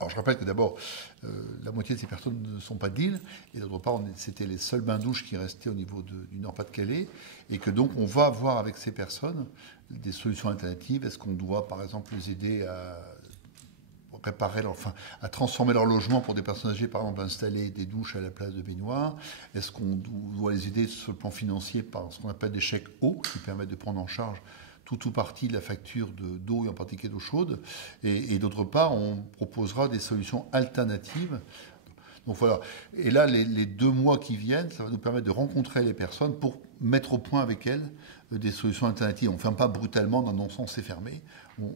Alors je rappelle que d'abord, la moitié de ces personnes ne sont pas de Lille, et d'autre part, c'était les seuls bains-douches qui restaient au niveau du Nord-Pas-de-Calais, et que donc on va voir avec ces personnes des solutions alternatives. Est-ce qu'on doit, par exemple, les aider à réparer à transformer leur logement pour des personnes âgées, par exemple, installer des douches à la place de baignoires? Est-ce qu'on doit les aider sur le plan financier par ce qu'on appelle des chèques eau, qui permettent de prendre en charge tout ou partie de la facture d'eau et en particulier d'eau chaude. Et d'autre part, on proposera des solutions alternatives. Donc voilà. Et là, les 2 mois qui viennent, ça va nous permettre de rencontrer les personnes pour mettre au point avec elles des solutions alternatives. On ne ferme pas brutalement dans non sens et fermé.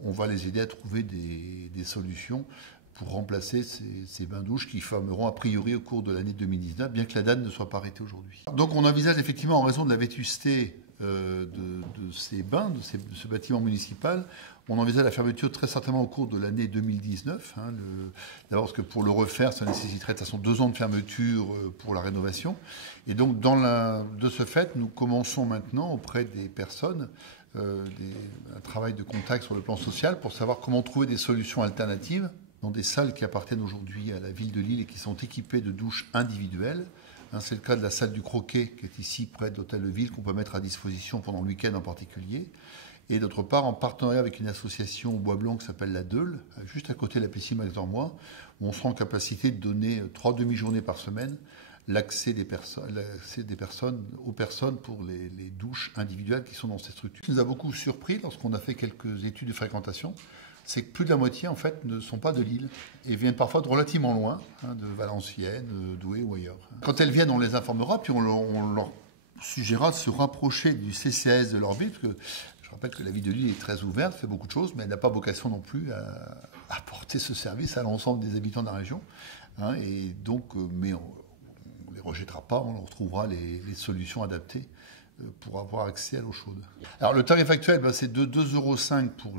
On va les aider à trouver des solutions pour remplacer ces bains-douches qui fermeront a priori au cours de l'année 2019, bien que la date ne soit pas arrêtée aujourd'hui. Donc on envisage effectivement, en raison de la vétusté de ces bains, de ce bâtiment municipal, on envisage la fermeture très certainement au cours de l'année 2019. D'abord parce que pour le refaire, ça nécessiterait de toute façon 2 ans de fermeture pour la rénovation. Et donc de ce fait, nous commençons maintenant auprès des personnes un travail de contact sur le plan social pour savoir comment trouver des solutions alternatives dans des salles qui appartiennent aujourd'hui à la ville de Lille et qui sont équipées de douches individuelles. C'est le cas de la salle du Croquet, qui est ici près de l'hôtel de ville, qu'on peut mettre à disposition pendant le week-end en particulier. Et d'autre part, en partenariat avec une association au Bois Blanc qui s'appelle la Deule, juste à côté de la piscine Max Dormois, où on sera en capacité de donner 3 demi-journées par semaine l'accès des personnes aux personnes pour les douches individuelles qui sont dans ces structures. Ce qui nous a beaucoup surpris lorsqu'on a fait quelques études de fréquentation, c'est que plus de la moitié, en fait, ne sont pas de Lille et viennent parfois de relativement loin, de Valenciennes, Douai ou ailleurs. Quand elles viennent, on les informera, puis on leur suggérera de se rapprocher du CCAS de leur ville, parce que je rappelle que la ville de Lille est très ouverte, fait beaucoup de choses, mais elle n'a pas vocation non plus à apporter ce service à l'ensemble des habitants de la région. Et donc, mais on ne les rejettera pas, on leur trouvera les solutions adaptées pour avoir accès à l'eau chaude. Alors le tarif actuel, c'est de 2,05 € pour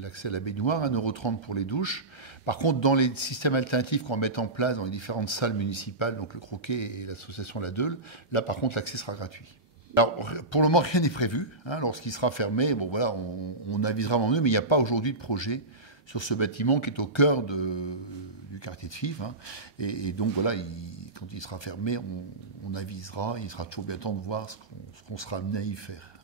l'accès à la baignoire, 1,30 € pour les douches. Par contre, dans les systèmes alternatifs qu'on va mettre en place dans les différentes salles municipales, donc le Croquet et l'association La Deule, là par contre l'accès sera gratuit. Alors pour le moment rien n'est prévu. Lorsqu'il sera fermé, bon voilà, on avisera mon mieux, mais il n'y a pas aujourd'hui de projet sur ce bâtiment qui est au cœur du quartier de Fives. Et donc voilà, quand il sera fermé, on avisera, il sera toujours bien temps de voir ce qu'on sera amené à y faire.